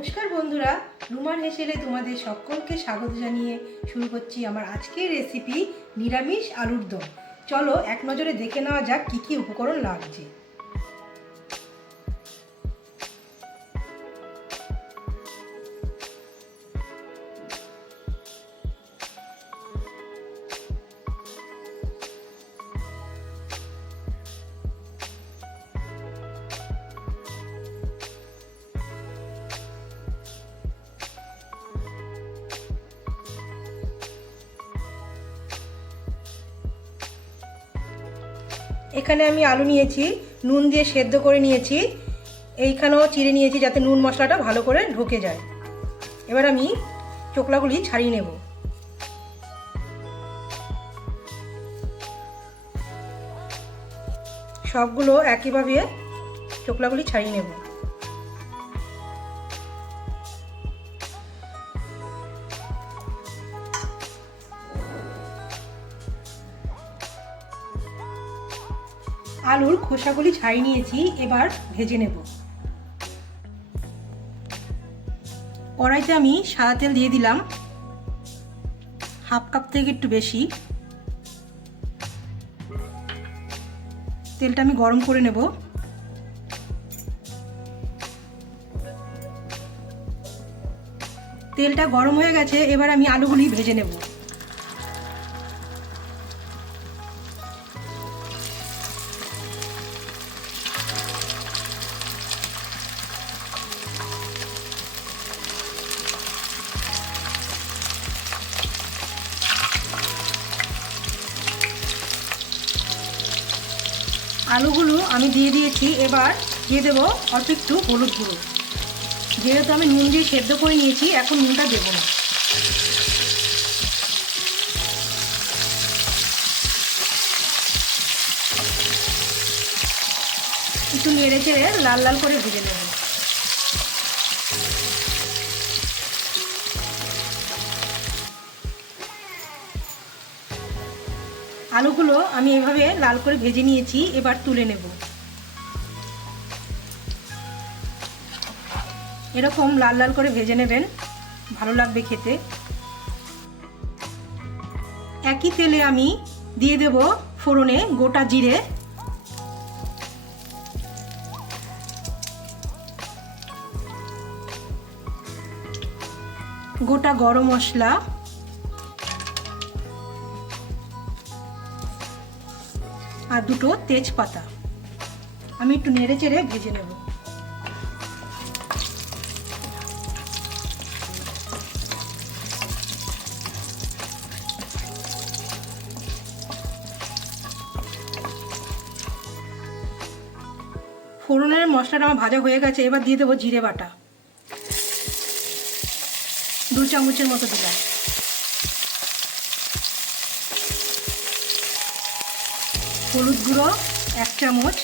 নমস্কার বন্ধুরা, রুমার হেসেলে তোমাদের সকলকে স্বাগত জানিয়ে শুরু করছি আমার আজকের রেসিপি নিরামিষ আলুর দম। চলো এক নজরে দেখে নেওয়া যাক কী কী উপকরণ লাগছে। এখানে আমি আলু নিয়েছি, নুন দিয়ে সেদ্ধ করে নিয়েছি। এইখানেও চিড়ে নিয়েছি যাতে নুন মশলাটা ভালো করে ঢুকে যায়। এবার আমি চোকলাগুলি ছাড়িয়ে নেব। সবগুলো একইভাবে চোকলাগুলি ছাড়িয়ে নেব। আলুর খোসাগুলি ছাড়িয়ে নিয়েছি, এবার ভেজে নেব। কড়াইতে আমি সাদা তেল দিয়ে দিলাম, হাফ কাপ থেকে একটু বেশি। তেলটা আমি গরম করে নেব। তেলটা গরম হয়ে গেছে, এবার আমি আলুগুলি ভেজে নেব। আলুগুলো আমি দিয়ে দিয়েছি, এবার দিয়ে দেবো অল্প একটু হলুদ গুঁড়ো। যেহেতু আমি নুন দিয়ে সেদ্ধ করে নিয়েছি, এখন নুনটা দেবো না। একটু নেড়ে চেড়ে লাল লাল করে ভেজে নেব। আলুগুলো আমি এভাবে লাল করে ভেজে নিয়েছি, এবার তুলে নেব। এরকম লাল লাল করে ভেজে নেবেন, ভালো লাগবে খেতে। একই তেলে আমি দিয়ে দেব ফোড়নে গোটা জিরে। গোটা গরম মশলা। আর দুটো তেজপাতা। আমি একটু নেড়ে চেড়ে ভেজে নেব। ফোড়নের মশলাটা আমার ভাজা হয়ে গেছে, এবার দিয়ে দেবো জিরে বাটা। দু চামচের মতো দিলাম। হলুদ গুঁড়ো, এক চামচ।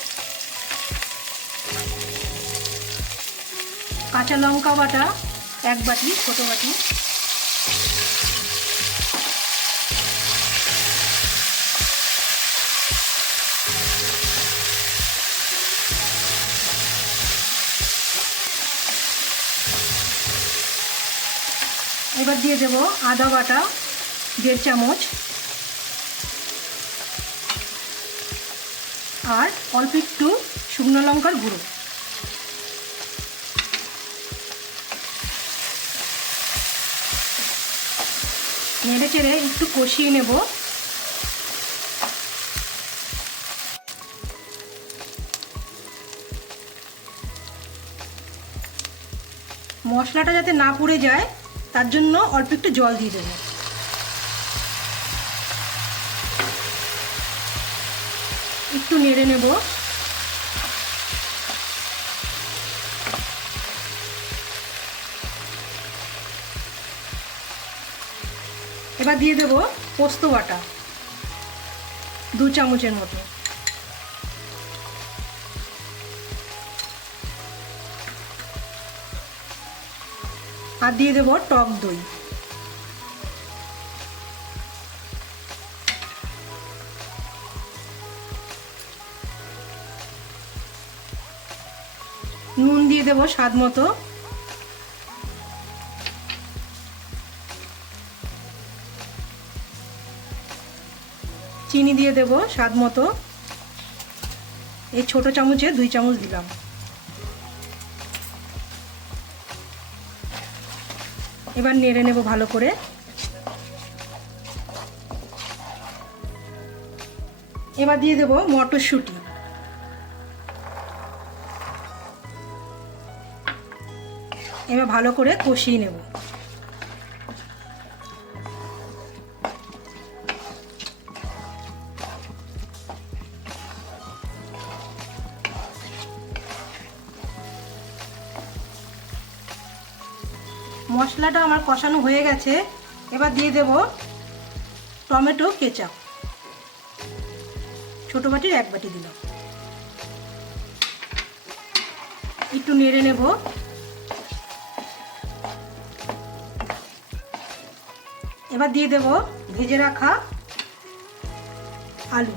কাঁচা লঙ্কা বাটা, এক বাটি, ছোটো বাটি। এবার দিয়ে দেব আদা বাটা, দেড় চামচ। আর অল্প একটু শুকনো লঙ্কার গুঁড়ো। নেড়ে চেড়ে একটু কষিয়ে নেব। মশলাটা যাতে না পুড়ে যায়, তার জন্য অল্প একটু জল দিয়ে দেবো। একটু নেড়ে নেব। এবার দিয়ে দেব পোস্ত বাটা, দু চামচের মতো। আর দিয়ে দেব টক দই। নুন দিয়ে দেবো স্বাদ মতো। চিনি দিয়ে দেব স্বাদ মতো। এই ছোট চামচে দুই চামচ দিলাম। এবার নেড়ে নেব ভালো করে। এবার দিয়ে দেব মটরশুঁটি। এবার ভালো করে কষিয়ে নেব। মশলাটা আমার কষানো হয়ে গেছে। এবার দিয়ে দেব টমেটো, কেচাপ। ছোটো বাটির এক বাটি দিলাম। একটু নেড়ে নেব। এবার দিয়ে দেব ভেজে রাখা আলু।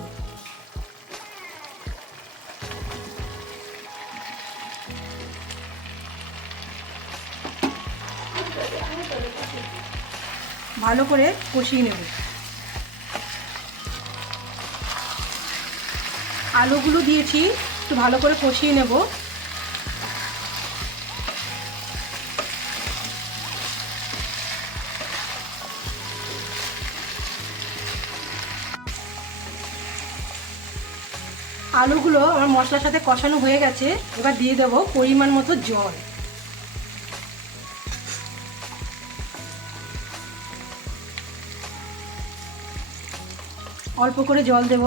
ভালো করে কষিয়ে নেব। আলুগুলো দিয়েছি, একটু ভালো করে কষিয়ে নেব। আলুগুলো আমার মশলার সাথে কষানো হয়ে গেছে, এবার দিয়ে দেব পরিমাণ মতো জল। অল্প করে জল দেব,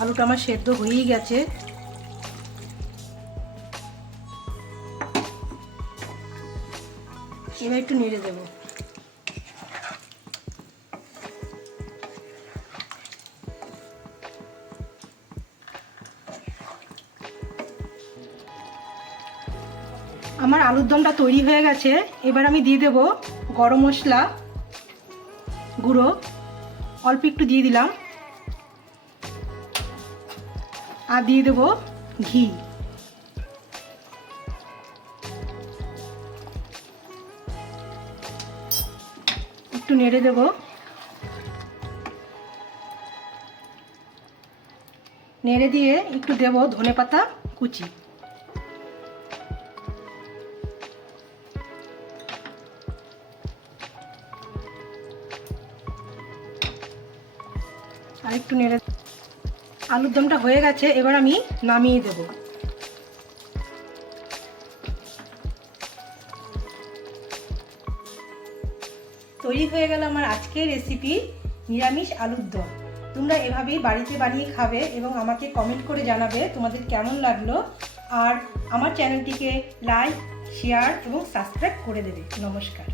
আলুটা আমার সেদ্ধ হয়েই গেছে। এবার একটু নেড়ে দেব। দমটা তৈরি হয়ে গেছে। এবার আমি দিয়ে দেব গরম মশলা গুঁড়ো। অল্প একটু দিয়ে দিলাম। আর দিয়ে দেবো ঘি। একটু নেড়ে দেব। নেড়ে দিয়ে একটু দেব ধনে পাতা কুচি। আর একটু নেড়ে আলুর দমটা হয়ে গেছে, এবার আমি নামিয়ে দেব। তৈরি হয়ে গেল আমার আজকের রেসিপি নিরামিষ আলুর দম। তোমরা এভাবেই বাড়িতে বানিয়ে খাবে এবং আমাকে কমেন্ট করে জানাবে তোমাদের কেমন লাগল। আর আমার চ্যানেলটিকে লাইক শেয়ার এবং সাবস্ক্রাইব করে দেবে। নমস্কার।